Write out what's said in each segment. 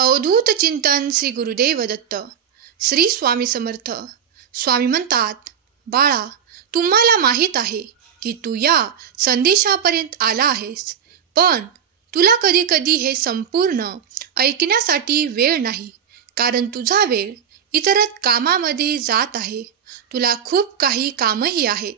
अवधूत चिंतन श्री गुरुदेव दत्त. श्री स्वामी समर्थ. स्वामी म्हणतात, बाळा, तुम्हाला माहीत आहे की तू या संदेशापर्यंत आला आहेस, पण तुला कधी कधी हे संपूर्ण ऐकण्यासाठी वेळ नाही, कारण तुझा वेळ इतरत कामामध्ये जात आहे. तुला खूप काही कामही आहेत,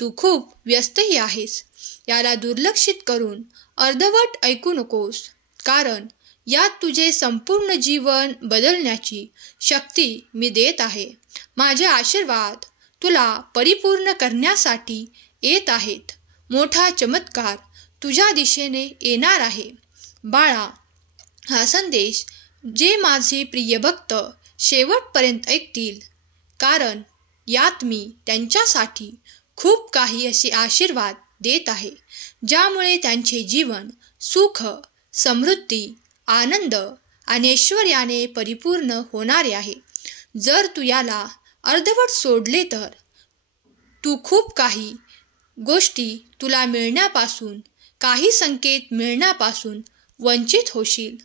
तू खूप व्यस्तही आहेस. याला दुर्लक्षित करून अर्धवट ऐकू नकोस, कारण यात तुझे संपूर्ण जीवन बदलण्याची शक्ती मी देत आहे. माझे आशीर्वाद तुला परिपूर्ण करण्यासाठी येत आहेत. मोठा चमत्कार तुझ्या दिशेने येणार आहे. बाळा, हा संदेश जे माझे प्रिय भक्त शेवटपर्यंत ऐकतील, कारण यात मी त्यांच्यासाठी खूप काही असे आशीर्वाद देत आहे, ज्यामुळे त्यांचे जीवन सुख, समृद्धी, आनंद आणि ऐश्वर्याने परिपूर्ण होणारे आहे. जर तू याला अर्धवट सोडले तर तू खूप काही गोष्टी तुला मिळण्यापासून, काही संकेत मिळण्यापासून वंचित होशील.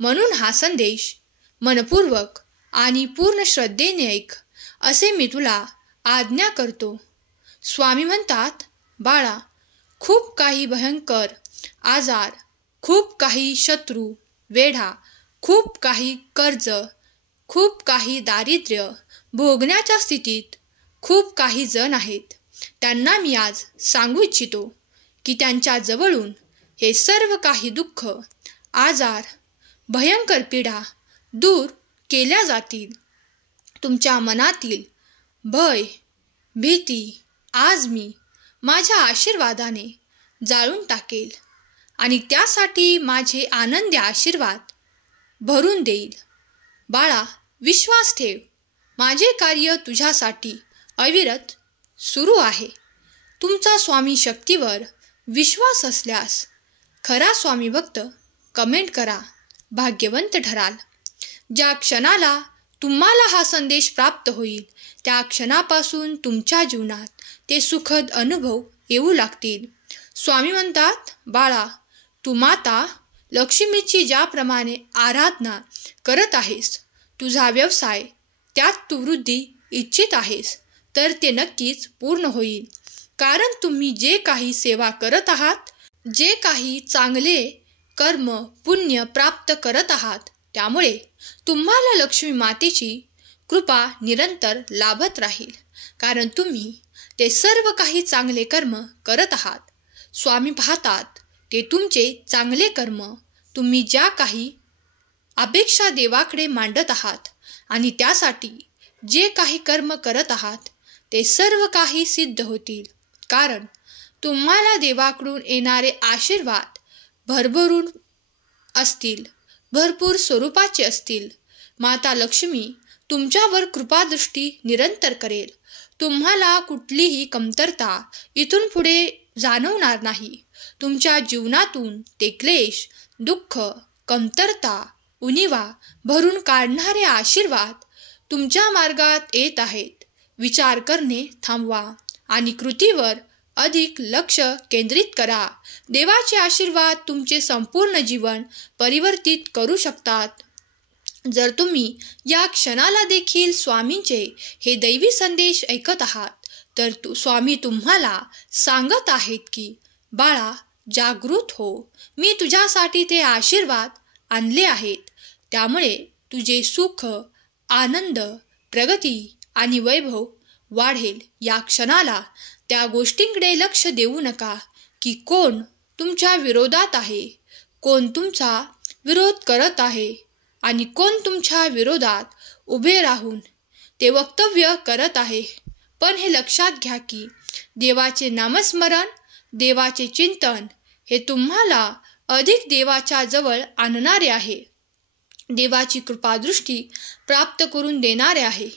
म्हणून हा संदेश मनपूर्वक आणि पूर्ण श्रद्धेने ऐक, असे मी तुला आज्ञा करतो. स्वामी म्हणतात, बाळा, खूप काही भयंकर आजार, खूप काही शत्रू, वेढा, खूप काही कर्ज, खूप काही दारिद्र्य भोगण्याच्या स्थितीत खूप काही जण आहेत. त्यांना मी आज सांगू इच्छितो की त्यांच्या जवळून हे सर्व काही दुःख, आजार, भयंकर पीडा दूर केल्या जातील. तुमच्या मनातील भय, भीती आज मी माझ्या आशीर्वादाने जाळून टाकेल आणि त्यासाठी माझे आनंदी आशीर्वाद भरून देईल. बाळा, विश्वास ठेव, माझे कार्य तुझ्यासाठी अविरत सुरू आहे. तुमचा स्वामी शक्तीवर विश्वास असल्यास खरा स्वामी भक्त कमेंट करा, भाग्यवंत ठराल. ज्या क्षणाला तुम्हाला हा संदेश प्राप्त होईल, त्या क्षणापासून तुमच्या जीवनात ते सुखद अनुभव येऊ लागतील. स्वामी म्हणतात, बाळा, तू माता लक्ष्मीची ज्याप्रमाणे आराधना करत आहेस, तुझा व्यवसाय त्यात तू वृद्धी इच्छित आहेस, तर ते नक्कीच पूर्ण होईल. कारण तुम्ही जे काही सेवा करत आहात, जे काही चांगले कर्म पुण्य प्राप्त करत आहात, त्यामुळे तुम्हाला लक्ष्मी मातेची कृपा निरंतर लाभत राहील, कारण तुम्ही ते सर्व काही चांगले कर्म करत आहात. स्वामी पाहतात ते तुमचे चांगले कर्म, तुम्ही ज्या काही अपेक्षा देवाकडे मांडत आहात आणि त्यासाठी जे काही कर्म करत आहात, ते सर्व काही सिद्ध होतील. कारण तुम्हाला देवाकडून येणारे आशीर्वाद भरभरून असतील, भरपूर स्वरूपाचे असतील. माता लक्ष्मी तुमच्यावर कृपादृष्टी निरंतर करेल. तुम्हाला कुठलीही कमतरता इथून पुढे जाणवणार नाही. तुमच्या जीवनातून ते क्लेश, दुःख, कमतरता, उणिवा भरून काढणारे आशीर्वाद तुमच्या मार्गात येत आहेत. विचार करणे थांबवा आणि कृतीवर अधिक लक्ष केंद्रित करा. देवाचे आशीर्वाद तुमचे संपूर्ण जीवन परिवर्तित करू शकतात. जर तुम्ही या क्षणाला देखील स्वामींचे हे दैवी संदेश ऐकत आहात, तर स्वामी तुम्हाला सांगत आहेत की, बाळा, जागृत हो, मी तुझ्यासाठी ते आशीर्वाद आणले आहेत. त्यामुळे तुझे सुख, आनंद, प्रगती आणि वैभव वाढेल. या क्षणाला त्या गोष्टींकडे लक्ष देऊ नका की कोण तुमच्या विरोधात आहे, कोण तुमचा विरोध करत आहे आणि कोण तुमच्या विरोधात उभे राहून ते वक्तव्य करत आहे. पण हे लक्षात घ्या की देवाचे नामस्मरण, देवाचे चिंतन हे तुम्हाला अधिक देवाच्या जवळ आणणारे आहे, देवाची कृपादृष्टी प्राप्त करून देणारे आहे.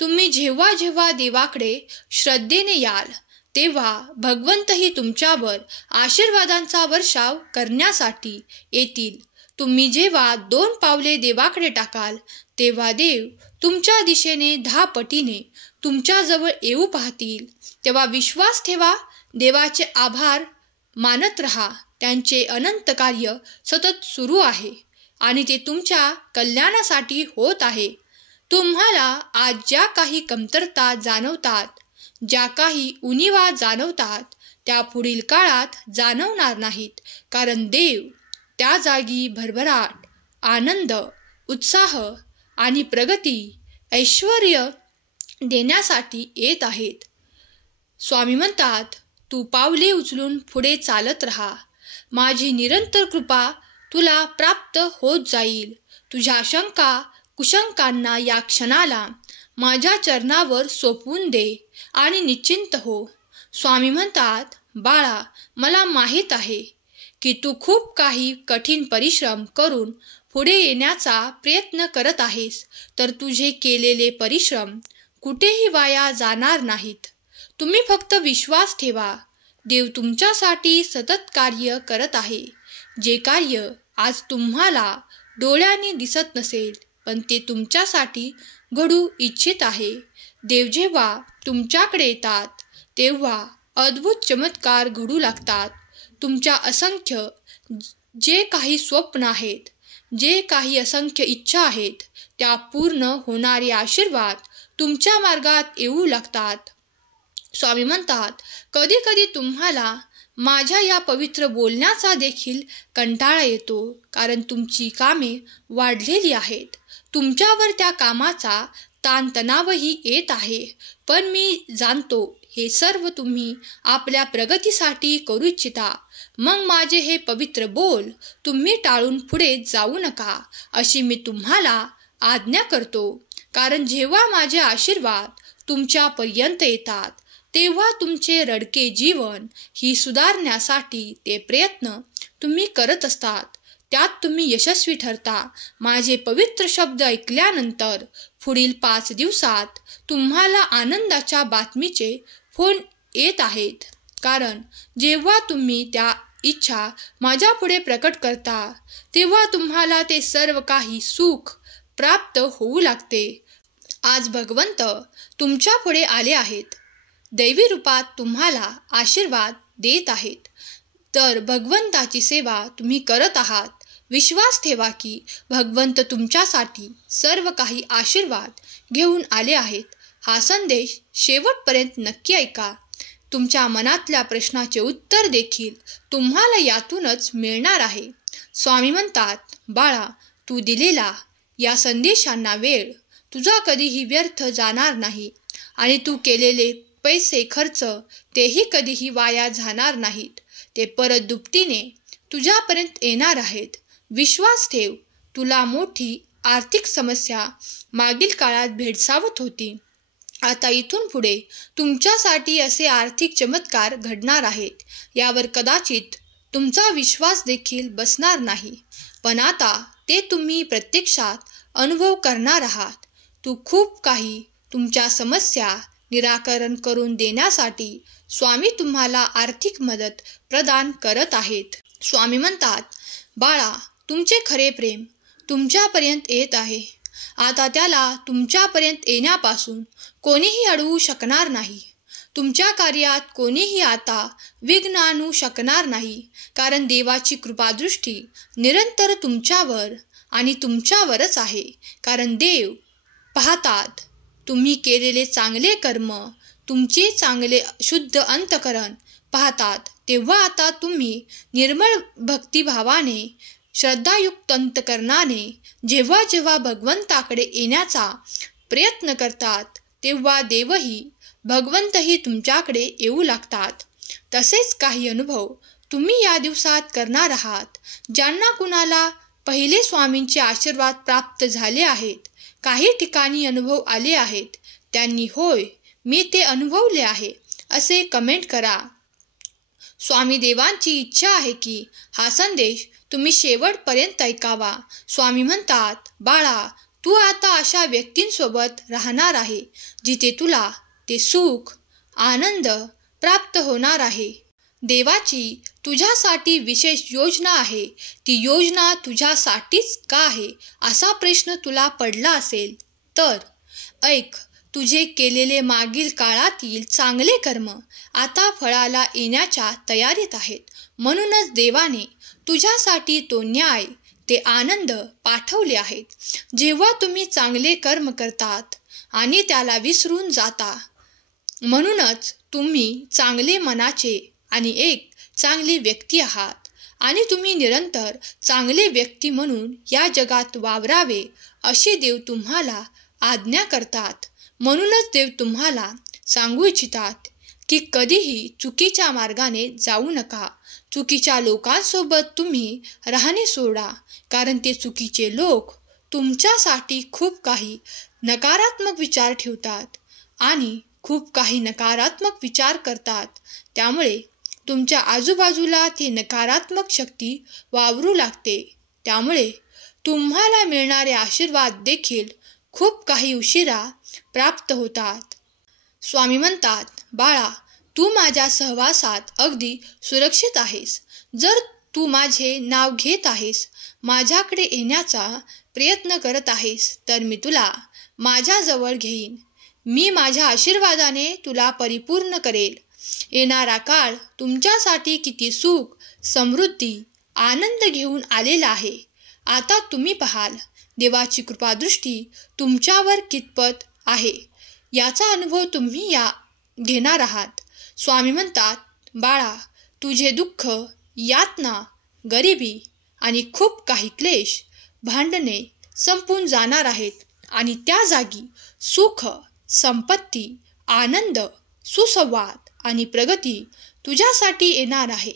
तुम्ही जेव्हा जेव्हा देवाकडे श्रद्धेने याल, तेव्हा भगवंतही तुमच्यावर आशीर्वादांचा वर्षाव करण्यासाठी येतील. तुम्ही जेव्हा 2 पावले देवाकडे टाकाल, तेव्हा देव तुमच्या दिशेने 10 पटीने तुमच्याजवळ येऊ पाहतील. तेव्हा विश्वास ठेवा, देवाचे आभार मानत रहा. त्यांचे अनंत कार्य सतत सुरू आहे आणि ते तुमच्या कल्याणासाठी होत आहे. तुम्हाला आज ज्या काही कमतरता जाणवतात, ज्या काही उणिवा जाणवतात, त्या पुढील काळात जाणवणार नाहीत, कारण देव त्या जागी भरभराट, आनंद, उत्साह आणि प्रगती, ऐश्वर्य देण्यासाठी येत आहेत. स्वामी म्हणतात, तू पावले उचलून पुढे चालत राहा. माझी निरंतर कृपा तुला प्राप्त होत जाईल. तुझ्या शंका कुशंकांना या क्षणाला माझ्या चरणावर सोपवून दे आणि निश्चिंत हो. स्वामी म्हणतात, बाळा, मला माहीत आहे की तू खूप काही कठीण परिश्रम करून पुढे येण्याचा प्रयत्न करत आहेस, तर तुझे केलेले परिश्रम कुठेही वाया जाणार नाहीत. तुम्ही फक्त विश्वास ठेवा. देव तुमच्यासाठी सतत कार्य करत आहे. जे कार्य आज तुम्हाला डोळ्यांनी दिसत नसेल, पण ते तुमच्यासाठी घडू इच्छित आहे. देव जेव्हा तुमच्याकडे येतात, तेव्हा अद्भुत चमत्कार घडू लागतात. तुमच्या असंख्य जे काही स्वप्न आहेत, जे काही असंख्य इच्छा आहेत, त्या पूर्ण होणारे आशीर्वाद तुमच्या मार्गात येऊ लागतात. स्वामी म्हणतात, कधी कधी तुम्हाला माझ्या या पवित्र बोलण्याचा देखील कंटाळा येतो, कारण तुमची कामे वाढलेली आहेत. तुमच्यावर त्या कामाचा ताणतणावही येत आहे. पण मी जाणतो हे सर्व तुम्ही आपल्या प्रगतीसाठी करू इच्छिता. मग माझे हे पवित्र बोल तुम्ही टाळून पुढे जाऊ नका, अशी मी तुम्हाला आज्ञा करतो. कारण जेव्हा माझे आशीर्वाद तुमच्यापर्यंत येतात, तेव्हा तुमचे रडके जीवन ही सुधारण्यासाठी ते प्रयत्न तुम्ही करत असतात, त्यात तुम्ही यशस्वी ठरता. माझे पवित्र शब्द ऐकल्यानंतर पुढील 5 दिवसात तुम्हाला आनंदाच्या बातमीचे फोन येत आहेत, कारण जेव्हा तुम्ही त्या इच्छा माझ्यापुढे प्रकट करता, तेव्हा तुम्हाला ते सर्व काही सुख प्राप्त होऊ लागते. आज भगवंत तुमच्या पुढे आले आहेत, दैवी रूपात तुम्हाला आशीर्वाद देत आहेत. तर भगवंताची सेवा तुम्ही करत आहात. विश्वास ठेवा की भगवंत तुमच्यासाठी सर्व काही आशीर्वाद घेऊन आले आहेत. हा संदेश शेवटपर्यंत नक्की ऐका. तुमच्या मनातल्या प्रश्नाचे उत्तर देखील तुम्हाला यातूनच मिळणार आहे. स्वामी म्हणतात, बाळा, तू दिलेला या संदेशांना वेळ तुझा कधीही व्यर्थ जाणार नाही आणि तू केलेले पैसे खर्च तेही कधीही वाया जाणार नाहीत. ते परत दुपटीने तुझ्यापर्यंत येणार आहेत. विश्वास ठेव. तुला मोठी आर्थिक समस्या मागील काळात भेडसावत होती. आता इथून पुढे तुमच्यासाठी असे आर्थिक चमत्कार घडणार आहेत, यावर कदाचित तुमचा विश्वास देखील बसणार नाही, पण आता ते तुम्ही प्रत्यक्षात अनुभव करणार आहात. तू खूप काही तुमच्या समस्या निराकरण करून देण्यासाठी स्वामी तुम्हाला आर्थिक मदत प्रदान करत आहेत. स्वामी म्हणतात, बाळा, तुमचे खरे प्रेम तुमच्यापर्यंत येत आहे. आता त्याला तुमच्यापर्यंत येण्यापासून कोणीही अडवू शकणार नाही. तुमच्या कार्यात कोणीही आता विघ्न आणू शकणार नाही, कारण देवाची कृपादृष्टी निरंतर तुमच्यावर आणि तुमच्यावरच आहे. कारण देव पाहतात तुम्ही केलेले चांगले कर्म, तुमचे चांगले शुद्ध अंतकरण पाहतात. तेव्हा आता तुम्ही निर्मळ भक्तिभावाने, श्रद्धायुक्त अंतकरणाने जेव्हा जेव्हा भगवंताकडे येण्याचा प्रयत्न करतात, तेव्हा देवही भगवंतही तुमच्याकडे येऊ लागतात. तसेच काही अनुभव तुम्ही या दिवसात करणार आहात. ज्यांना कुणाला पहिले स्वामींचे आशीर्वाद प्राप्त झाले आहेत, काही ठिकाणी अनुभव आले आहेत, त्यांनी होय मी ते अनुभवले आहे असे कमेंट करा. स्वामी देवांची इच्छा आहे की हा संदेश तुम्ही शेवटपर्यंत ऐकावा. स्वामी म्हणतात, बाळा, तू आता अशा व्यक्तींसोबत राहणार आहे जिथे तुला ते सुख, आनंद प्राप्त होणार आहे. देवाची तुझ्यासाठी विशेष योजना आहे. ती योजना तुझ्यासाठीच का आहे असा प्रश्न तुला पडला असेल तर ऐक. तुझे केलेले मागील काळातील चांगले कर्म आता फळाला येण्याच्या तयारीत आहेत. म्हणूनच देवाने तुझ्यासाठी तो न्याय ते आनंद पाठवले आहेत. जेव्हा तुम्ही चांगले कर्म करतात आणि त्याला विसरून जाता, म्हणूनच तुम्ही चांगले मनाचे आणि एक चांगली व्यक्ती आहात आणि तुम्ही निरंतर चांगले व्यक्ती म्हणून या जगात वावरावे अशी देव तुम्हाला आज्ञा करतात. म्हणूनच देव तुम्हाला सांगू इच्छितात की कधीही चुकीच्या मार्गाने जाऊ नका. चुकीच्या लोकांसोबत तुम्ही राहणे सोडा, कारण ते चुकीचे लोक तुमच्यासाठी खूप काही नकारात्मक विचार ठेवतात आणि खूप काही नकारात्मक विचार करतात. त्यामुळे तुमच्या आजूबाजूला ती नकारात्मक शक्ती वावरू लागते. त्यामुळे तुम्हाला मिळणारे आशीर्वाद देखील खूप काही उशिरा प्राप्त होतात. स्वामी म्हणतात, बाळा, तू माझ्या सहवासात अगदी सुरक्षित आहेस. जर तू माझे नाव घेत आहेस, माझ्याकडे येण्याचा प्रयत्न करत आहेस, तर मी तुला माझ्याजवळ घेईन. मी माझ्या आशीर्वादाने तुला परिपूर्ण करेल. येणारा काळ तुमच्यासाठी किती सुख, समृद्धी, आनंद घेऊन आलेला आहे. आता तुम्ही पाहाल देवाची कृपादृष्टी तुमच्यावर कितपत आहे याचा अनुभव तुम्ही घेणार आहात. स्वामी म्हणतात, बाळा, तुझे दुःख, यातना, गरिबी आणि खूप काही क्लेश, भांडणे संपून जाणार आहेत आणि त्या जागी सुख, संपत्ती, आनंद, सुसंवाद आणि प्रगती तुझ्यासाठी येणार आहे.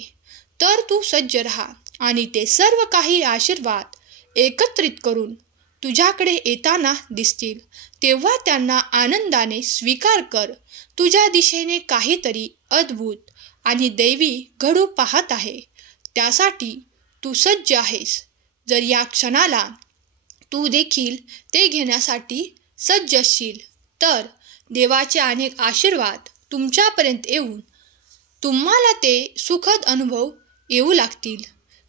तर तू सज्ज राहा आणि ते सर्व काही आशीर्वाद एकत्रित करून तुझ्याकडे येताना दिसतील. तेव्हा त्यांना आनंदाने स्वीकार कर. तुझ्या दिशेने काहीतरी अद्भुत आणि दैवी घडू पाहत आहे. त्यासाठी तू सज्ज आहेस. जर या क्षणाला तू देखील ते घेण्यासाठी सज्ज असशील, तर देवाचे अनेक आशीर्वाद तुमच्यापर्यंत येऊन तुम्हाला ते सुखद अनुभव येऊ लागतील.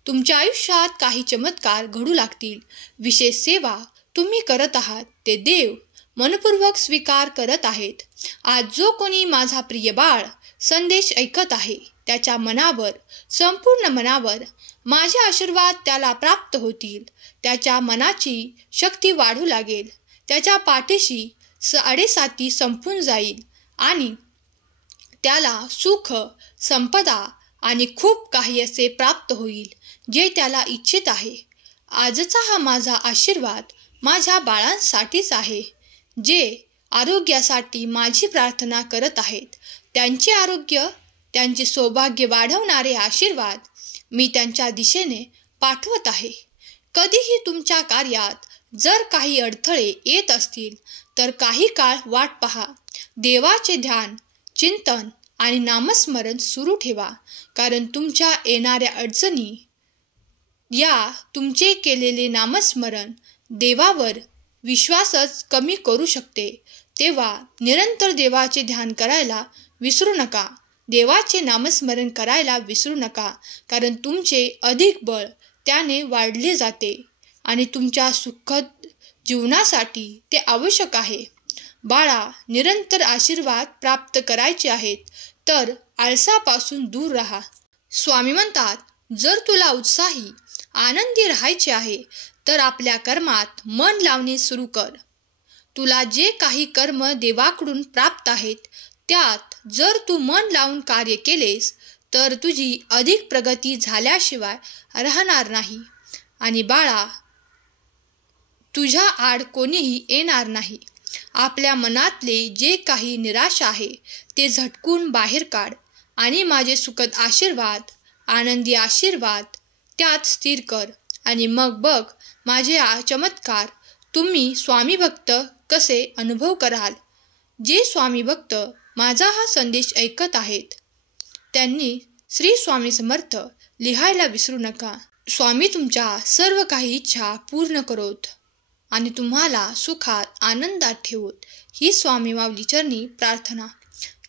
तुमच्या आयुष्यात काही चमत्कार घडू लागतील. विशेष सेवा तुम्ही करत आहात ते देव मनपूर्वक स्वीकार करत आहेत. आज जो कोणी माझा प्रिय बाळ संदेश ऐकत आहे, त्याच्या मनावर, संपूर्ण मनावर माझे आशीर्वाद त्याला प्राप्त होतील. त्याच्या मनाची शक्ती वाढू लागेल. त्याच्या पाठीशी साडेसाती संपून जाईल आणि त्याला सुख, संपदा आणि खूप काही असे प्राप्त होईल जे त्याला इच्छित आहे. आजचा हा माझा आशीर्वाद माझ्या बाळांसाठीच आहे, जे आरोग्यासाठी माझी प्रार्थना करत आहेत. त्यांचे आरोग्य, त्यांचे सौभाग्य वाढवणारे आशीर्वाद मी त्यांच्या दिशेने पाठवत आहे. कधीही तुमच्या कार्यात जर काही अडथळे येत असतील, तर काही काळ वाट पहा. देवाचे ध्यान, चिंतन आणि नामस्मरण सुरू ठेवा, कारण तुमच्या येणाऱ्या अडचणी या तुमचे केलेले नामस्मरण देवावर विश्वासच कमी करू शकते. तेव्हा निरंतर देवाचे ध्यान करायला विसरू नका. देवाचे नामस्मरण करायला विसरू नका, कारण तुमचे अधिक बळ त्याने वाढले जाते आणि तुमच्या सुखद जीवनासाठी ते आवश्यक आहे. बाळा, निरंतर आशीर्वाद प्राप्त करायचे आहेत, तर आळसापासून दूर राहा. स्वामी म्हणतात, जर तुला उत्साही, आनंदी राहायचे आहे, तर आपल्या कर्मात मन लावणे सुरू कर. तुला जे काही कर्म देवाकडून प्राप्त आहेत, त्यात जर तू मन लावून कार्य केलेस, तर तुझी अधिक प्रगती झाल्याशिवाय राहणार नाही. आणि बाळा, तुझ्या आड कोणीही येणार नाही. आपल्या मनातले जे काही निराशा आहे ते झटकून बाहेर काढ आणि माझे सुखद आशीर्वाद, आनंदी आशीर्वाद त्यात स्थिर कर. आणि मग बघ माझे चमत्कार. तुम्ही स्वामी भक्त कसे अनुभव कराल. जे स्वामी भक्त माझा हा संदेश ऐकत आहेत, त्यांनी श्री स्वामी समर्थ लिहायला विसरू नका. स्वामी तुमच्या सर्व काही इच्छा पूर्ण करोत आणि तुम्हाला सुखात, आनंदात ठेवोत, ही स्वामी माऊली चरणी प्रार्थना.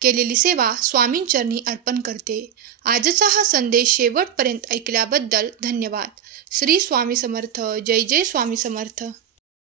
केलेली सेवा स्वामींचरणी अर्पण करते. आजचा हा संदेश शेवटपर्यंत ऐकल्याबद्दल धन्यवाद. श्री स्वामी समर्थ. जय जय स्वामी समर्थ.